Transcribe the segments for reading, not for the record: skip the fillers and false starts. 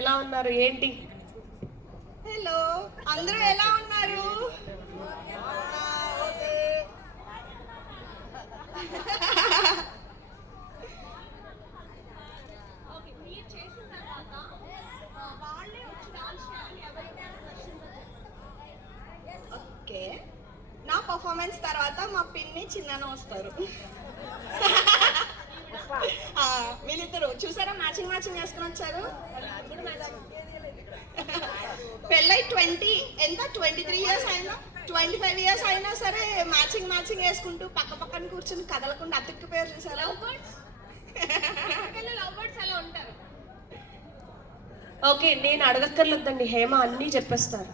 ఎలా ఉన్నారు ఏంటి? హలో, అందరూ ఎలా ఉన్నారు? ఓకే, నా పర్ఫార్మెన్స్ తర్వాత మా పిన్ని చిన్నను వస్తారు. వీళ్ళిద్దరు చూసారా మ్యాచింగ్ మ్యాచింగ్ చేసుకుని వచ్చారు. పెళ్ళై 23 ఇయర్స్ అయినా 25 ఇయర్స్ అయినా సరే మ్యాచింగ్ మ్యాచింగ్ వేసుకుంటూ పక్క పక్కన కూర్చుని కదలకుండా అతుక్కుపోయారు. చూసారా? ఓకే, నేను అడగక్కర్లేదండి, హేమ అన్నీ చెప్పేస్తారు.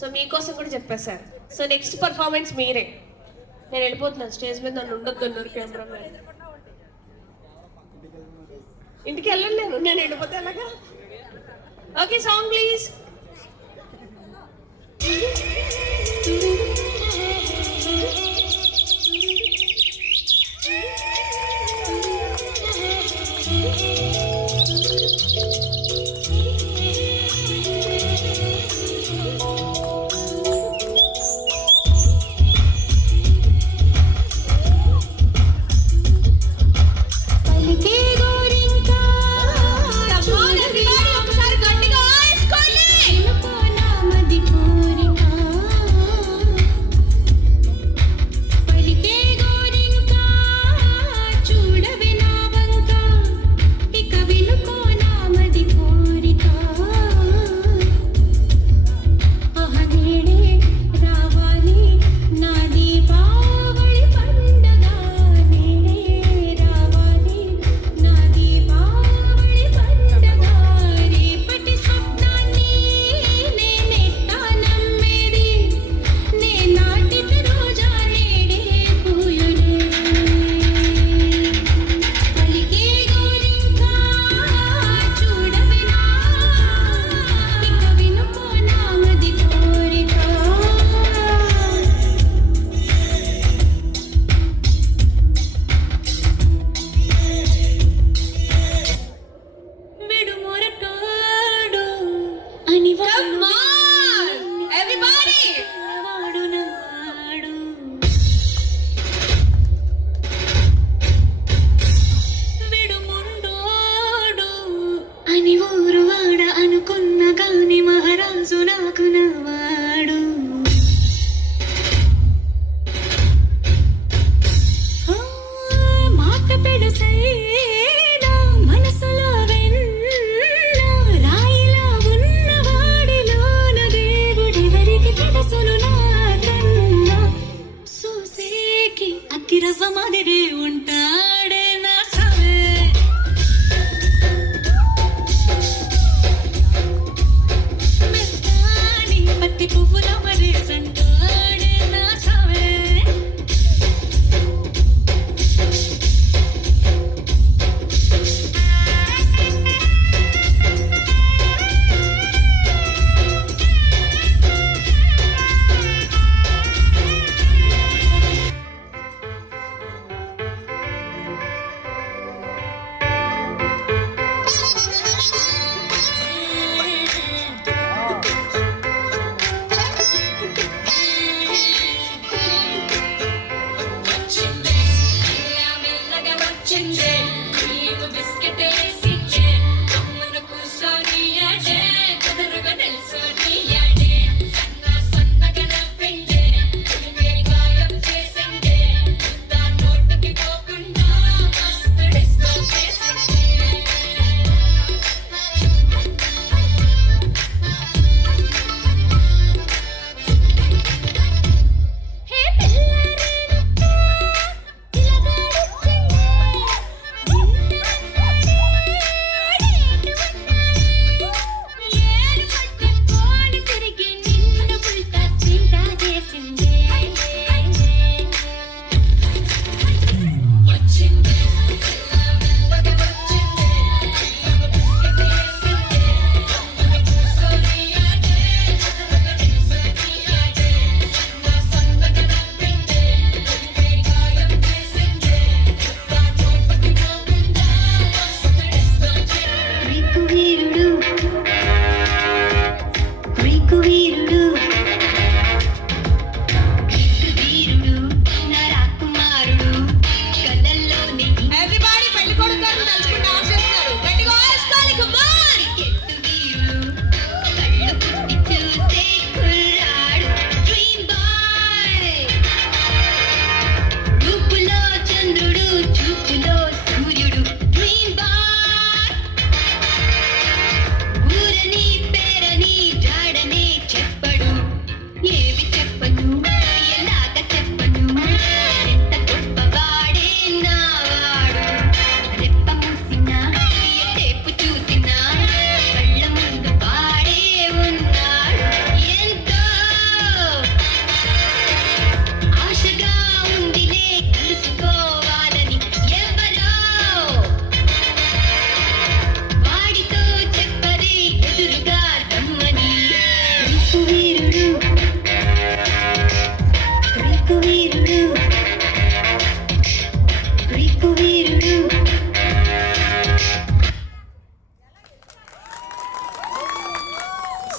సో మీకోసం కూడా చెప్పేశారు. సో నెక్స్ట్ పర్ఫార్మెన్స్ మీరే. నేను వెళ్ళిపోతున్నాను, స్టేజ్ మీద నన్ను ఉండొద్దు అన్నారు కెమెరా మ్యాన్. ఇంటికి వెళ్ళలేను, నేను వెళ్ళిపోతే ఎలాగా? Okay, song please.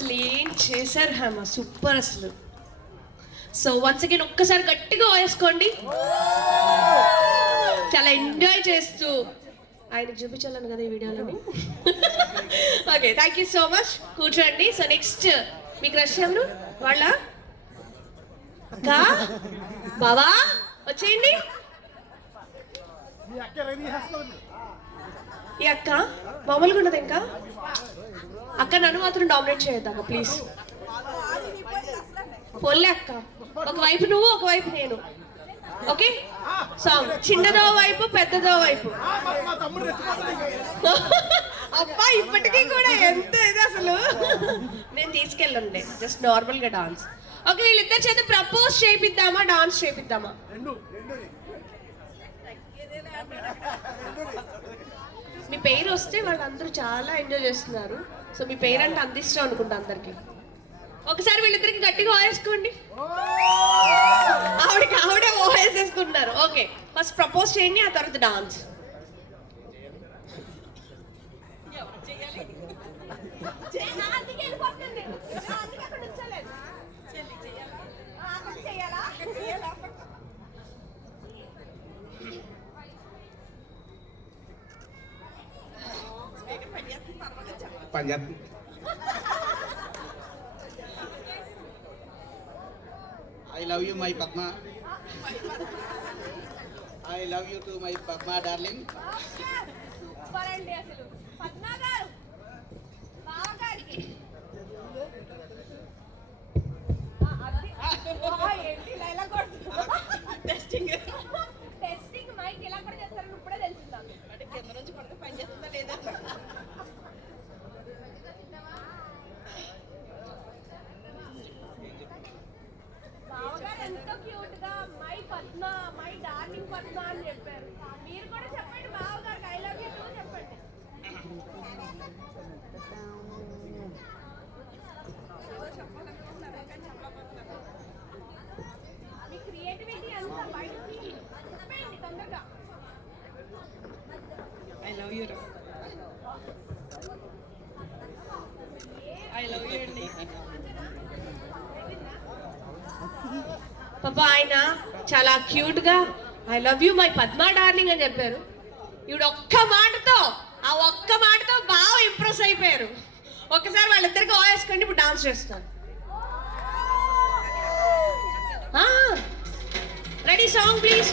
అసలు ఏం చేశారు హేమ, సూపర్ అసలు. సో వన్స్ అగైన్ ఒక్కసారి గట్టిగా వేసుకోండి. చాలా ఎంజాయ్ చేస్తూ ఆయనకు చూపించాలను కదా ఈ వీడియోలోని. Okay, thank you so much. కూర్చోండి. సో నెక్స్ట్ మీ క్రష్ ఎవరు? వాళ్ళ అక్క, బావా వచ్చేయండి. ఈ అక్క మామూలుగా ఉండదు ఇంకా. అక్క నన్ను మాత్రం డామినేట్ చేయొద్దాక ప్లీజ్. పొల్లే అక్క, ఒకవైపు నువ్వు ఒకవైపు నేను. ఓకే, సాంగ్ చిన్నదో వైపు పెద్దదో వైపు. అబ్బా ఇప్పటికీ కూడా ఎంత ఇది అసలు. నేను తీసుకెళ్ళండి జస్ట్ నార్మల్ గా డాన్స్. ఓకే, వీళ్ళిద్దరి చేత ప్రపోజ్ చేపిద్దామా డాన్స్ చేపిద్దామా? మీ పేరు వస్తే వాళ్ళందరూ చాలా ఎంజాయ్ చేస్తున్నారు. సో మీ పేరు అంటే అంత ఇష్టం అనుకుంటా అందరికి. ఒకసారి వీళ్ళిద్దరికి గట్టిగా ఓవేసుకోండి. ఆవిడే ఓవేసేసుకుంటున్నారు. ఓకే, ఫస్ట్ ప్రపోజ్ చేయండి, ఆ తర్వాత dance. Punjab I love you, my Padma. I love you too, my Padma, darling. Super అండి అసలు. పద్మ గారు, బావ గారికి ఏంటి లైలా టెస్టింగ్ మైక్ ఎలా కూడా చేస్తారని ఇప్పుడే తెలిసిందా? అంటే కింద నుంచి పడితే పని చేస్తుందా లేదా? బావగారు ఎంతో క్యూట్ గా my Padma, my darling Padma అని చెప్పారు. మీరు కూడా చెప్పండి బావగారికి ఐ లవ్ యూ టూ చెప్పండి. మీ క్రియేటివిటీ అంతా బయటికి చెప్పండి తొందరగా. I love you. I love you అండి. పాప ఆయన చాలా క్యూట్ గా I love you my Padma darling అని చెప్పారు. ఈవిడ ఒక్క మాటతో బాగా ఇంప్రెస్ అయిపోయారు. ఒక్కసారి వాళ్ళిద్దరికి వేసుకోండి. ఇప్పుడు డాన్స్ చేస్తాను. Ready, song please.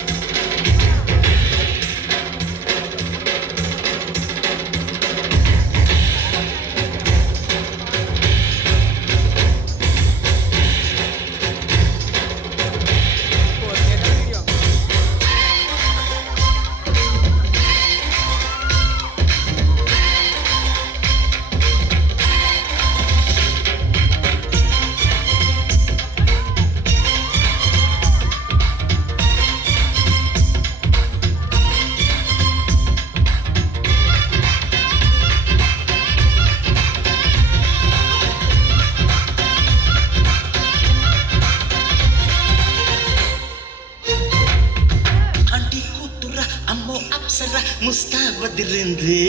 ముస్తాబదిరింది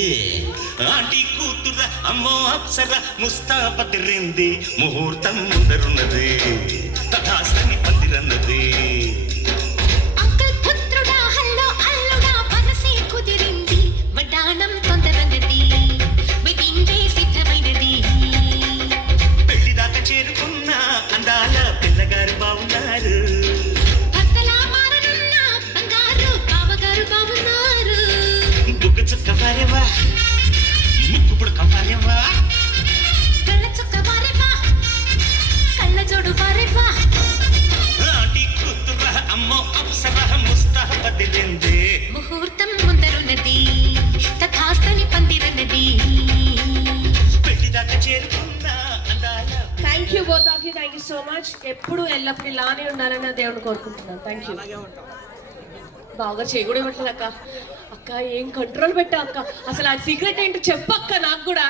ఆంటీ కూతుర అమ్మో అప్సర ముస్తాబదిరింది ముహూర్తం ముందరున్నది తథాస్తని పందిరన్నది అంకుల్ పుత్రుడా హల్లో అల్లుడా మనసే కుదిరింది వడ్డాణం తొందరన్నది వెడ్డింగ్ డే సిద్ధమైనది పెళ్లి దాకా చేరుకున్న అందాల పిల్లగారు బాగున్నారు భర్తలా మారనున్న బంగారు బావగారు బాగున్నారు బుగ్గ చుక్క వారేవా ముక్కు పుడక వారేవా కళ్ళ చుక్క వారేవా కళ్ళ జోడు వారేవా ఆంటీ కూతుర అమ్మో అప్సర ముస్తాబదిరింది ముహూర్తం ముందరున్నది తథాస్తని పందిరన్నది పెళ్లి దాకా చేరుకున్న అందాల thank you both of you. Thank you so much. ఎప్పుడు ఎల్లప్పుడు ఇలానే ఉండాలని దేవుని కోరుకుంటున్నాను. Thank you. బాగా చేయకూడదు ఇవ్వట్లేదు అక్క. అక్క ఏం కంట్రోల్ పెట్టా అక్క. అసలు ఆ సీక్రెట్ ఏంటో చెప్పక్క నాకు కూడా.